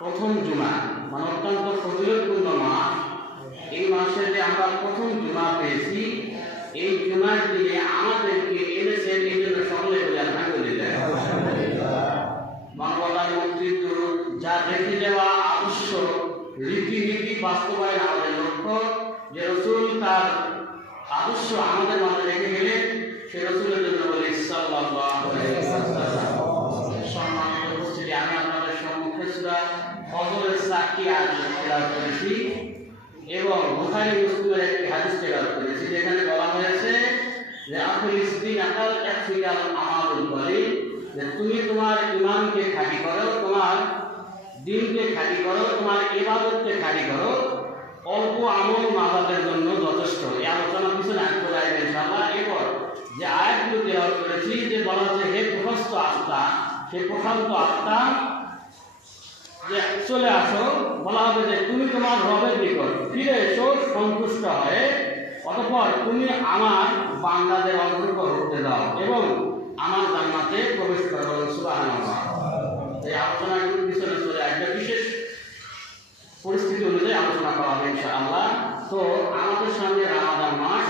প্রথম জুমা, মানে অত্যন্ত ফজিলতপূর্ণ মাস। এই মাসে যে আমরা প্রথম জুমা পেয়েছি, এই জুমার দিনে আমাদেরকে এনেছেন, এই জন্য সকলে বলে আলহামদুলিল্লাহ। মানবতার মন্ত্রিত্ব যা রেখে দেওয়া আবশ্যক রীতিনীতি বাস্তবায়ন আমাদের লক্ষ্য। যে রসুল তার আদর্শ আমাদের মাঝে রেখে গেলেন, সে রসুলের জন্য বলি সাল্লাল্লাহু আলাইহি ওয়াসাল্লাম। সম্মানিত উপস্থিতি, আমি আপনাদের সম্মুখে সূরা ফজরের 4টি আয়াত তেলাওয়াত করেছি এবং বুখারী মুসলিমের একটি হাদিস তেলাওয়াত করেছি, যেখানে বলা হয়েছে যে আখিরিস দিন আকাল তাকফিকাল আমালুল কলিল, যে তুমি তোমার ঈমানকে খাঁটি করো, তোমার দিনকে খাঁটি করো, তোমার ইবাদতকে খাঁটি করো, অল্প আমল মাবাদের জন্য যথেষ্ট। এই আলোচনা পিছনে চলে আসবে ইনশাআল্লাহ। এরপর যে আয়াতগুলো তেলাওয়াত করেছি, যে বলা হচ্ছে হে প্রশস্ত আত্মা, সে প্রশান্ত আত্মা যে চলে আসো, বলা হবে যে তুমি তোমার রবের নিকট ফিরে এসো সন্তুষ্ট হয়ে, অতঃপর তুমি আমার বান্দাদের অন্তর্ভুক্ত হতে দাও এবং আমার জান্নাতে প্রবেশ করো। সুবহানাল্লাহ। এই আলোচনাগুলো পিছনে চলে আসবে, বিশেষ পরিস্থিতি অনুযায়ী আলোচনা করা হবে ইনশাআল্লাহ। তো আমাদের সামনে রামাদান মাস,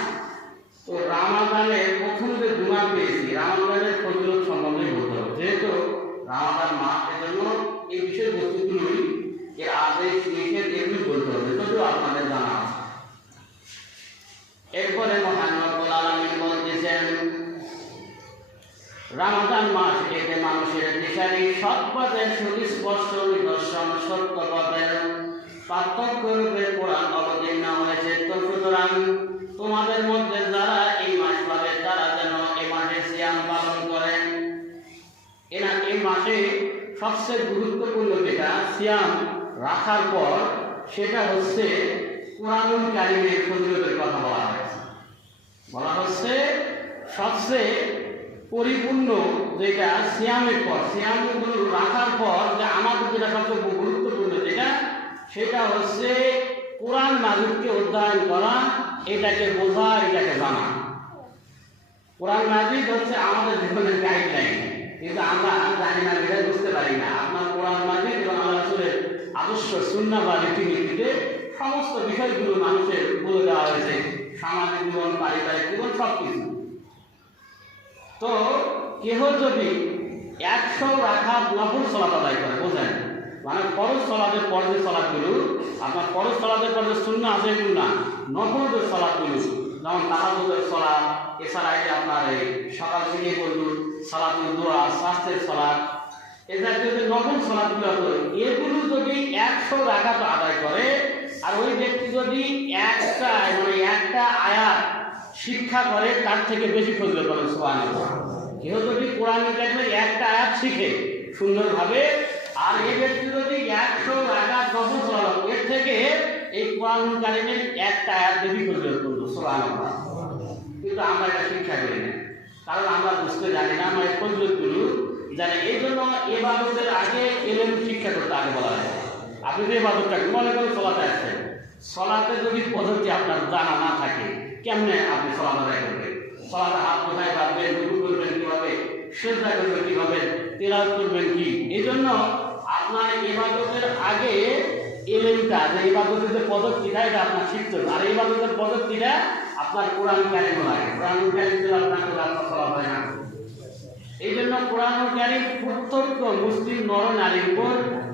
তো রামাদানের প্রথম যে জুমা পেয়েছি, রামাদানের ফজিলত সম্বন্ধে বলতে হবে, যেহেতু রামাদান মাস, এজন্য এই বিশেষ বস্তুগুলোই এর আদেশ নিষেধ এগুলি বলতে হবে, যদিও আপনাদের জানা আছে। এরপরে মহান রব্বুল আলামিন বলতেছেন, রামাদান মাস এতে মানুষের দিশারি সৎ পথের সুস্পষ্ট নিদর্শন, সত্য পথের পার্থক্য রূপে কোরআন অবতীর্ণ হয়েছে। তো সুতরাং তোমাদের মধ্যে যারা এই মাস পাবে, তারা যেন এই মাসে সিয়াম পালন করেন। এই মাসে সবচেয়ে গুরুত্বপূর্ণ যেটা সিয়াম রাখার পর, সেটা হচ্ছে কুরআনুল কারীমের ফজিলতের কথা বলা হয়েছে। বলা হচ্ছে সবচেয়ে পরিপূর্ণ যেটা সিয়ামের পর, সিয়ামগুলো রাখার পর যে আমাদের যেটা সবচেয়ে গুরুত্বপূর্ণ যেটা, সেটা হচ্ছে কোরআন মাজিদকে অধ্যয়ন করা, এটাকে বোঝা, এটাকে জানা। কোরআন মাজিদ হচ্ছে আমাদের জীবনের গাইডলাইন, কিন্তু আমরা জানি না, এটা বুঝতে পারি না। আপনার কোরআন মাজিদ এবং আল্লাহ রাসূলের আদর্শ সুন্নাহ বা রীতিনীতিতে সমস্ত বিষয়গুলো মানুষের বলে দেওয়া হয়েছে, সামাজিক জীবন, পারিবারিক জীবন, সব কিছু। তো কেহ যদি 100 রাকাত নফল সালাত আদায় করে, বোঝেন, মানে ফরজ সালাতের পর যে সালাতগুলো, আপনার ফরজ সালাতের পর যে সুন্নাহ আছে এগুলো না, নফল যে সালাতগুলো, যেমন তাহাজ্জুদের সালাত, এছাড়া এই আপনার এই সকাল থেকে বলুন সালাতুল দোয়া, স্বাস্থ্যের সালাত, এই জাতীয় যে নফল সালাতগুলো আছে, এগুলো যদি 100 রাকাত আদায় করে, আর ওই ব্যক্তি যদি একটা আয়াত শিক্ষা করে, তার থেকে বেশি ফজিলত পাবে। সুবহানাল্লাহ। কেউ যদি কোরআন কারিমের একটা আয়াত শিখে সুন্দরভাবে, আর এই ব্যক্তি যদি 100 রাকাত নফল সালাত, এর থেকে এই কোরআন কারিমের একটা আয়াত বেশি ফজিলত পাবে। সুবহানাল্লাহ। কিন্তু আমরা এটা শিক্ষা করি না, কারণ আমরা বুঝতে জানি না, আমরা এই ফজিলতগুলো জানি। এই জন্য ইবাদতের আগে ইলম শিক্ষা করতে আগে বলা হয়। আপনি যে ইবাদতটা মনে করেন সালাতে আসছেন, সালাতে যদি পদ্ধতি আপনার জানা না থাকে, কেমনে আপনি সালাত আদায় করবেন? সালাতে হাত কোথায় বাঁধবেন, রুকু করবেন কিভাবে, সিজদা করবেন কিভাবে, তিলাওয়াত করবেন কি? এই জন্য আপনার ইবাদতের আগে ইলমটা, যে ইবাদতের যে পদ্ধতিটা, এটা আপনার শিখতে হবে। আর ইবাদতের পদ্ধতিটা আপনার কোরআন কারিম লাগে, কোরআন কারিম তেলাওয়াত না করলে আপনার সালাত হয় না। এই জন্য কোরআন কারিম প্রত্যেক মুসলিম নর নারীর উপর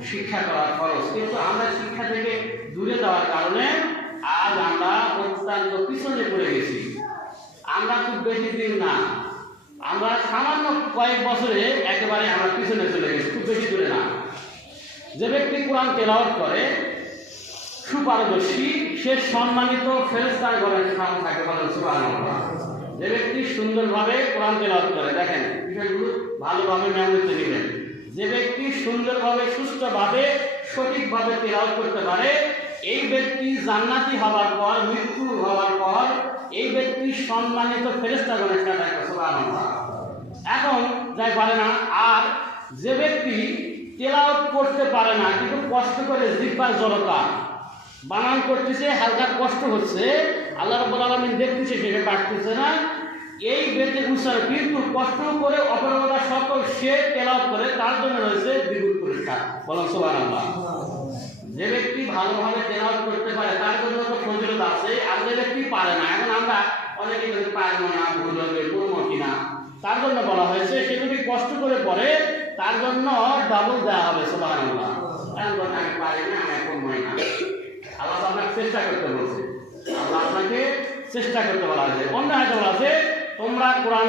শিক্ষা করা খরচ, কিন্তু আমরা শিক্ষা থেকে দূরে যাওয়ার কারণে আজ আমরা অত্যন্ত পিছনে পড়ে গেছি। আমরা খুব বেশি দিন না, আমরা সামান্য কয়েক বছরে একেবারে আমরা পিছনে চলে গেছি, খুব বেশি দূরে না। যে ব্যক্তি কোরআন তেলাওয়াত করে সুপারদর্শী, সে সম্মানিত ফেরেশতার ঘরে স্থান থাকে, বলেন সুবহানাল্লাহ। যে ব্যক্তি সুন্দরভাবে কোরআন তেলাওয়াত করে, দেখেন বিষয়গুলো ভালোভাবে মেমোরিতে নেবেন, যে ব্যক্তি সুন্দরভাবে, সুস্থভাবে, সঠিকভাবে তেলাওয়াত করতে পারে, এই ব্যক্তি জান্নাতি হওয়ার পর, মৃত্যু হওয়ার পর, এই ব্যক্তি সম্মানিত ফেরেশতাগণের সাথে থাকে। সুবহানাল্লাহ। এখন যাই পারে না, আর যে ব্যক্তি তেলাওয়াত করতে পারে না, কিন্তু কষ্ট করে জিহ্বার জড়তা, বানান করতেছে, হালকা কষ্ট হচ্ছে, আল্লাহ রাব্বুল আলামিন দেখতেছে, সেটা পারতেছে না, এই ব্যক্তি উচ্চারণ, কিন্তু কষ্ট করে অপরগতা সকল সে তেলাওয়াত করে, তার জন্য রয়েছে দ্বিগুণ পুরস্কার। শিক্ষা। বলুন সুবহানাল্লাহ। যে ব্যক্তি ভালোভাবে তেলাওয়াত করতে পারে তার জন্য তো ফজিলত আছে, আর যে ব্যক্তি পারে না, এখন আমরা অনেকে যদি পারবো না, ভুল হবে, পড়বো কিনা, তার জন্য বলা হয়েছে সে যদি কষ্ট করে পড়ে তার জন্য ডাবল দেওয়া হবে। সুবহানাল্লাহ। এখন আমি পারি না, আমি পড়বই না, আল্লাহ আপনাকে চেষ্টা করতে বলছে, আল্লাহ আপনাকে চেষ্টা করতে বলা হয়েছে। অন্য আয়াতে বলা আছে তোমরা কোরআন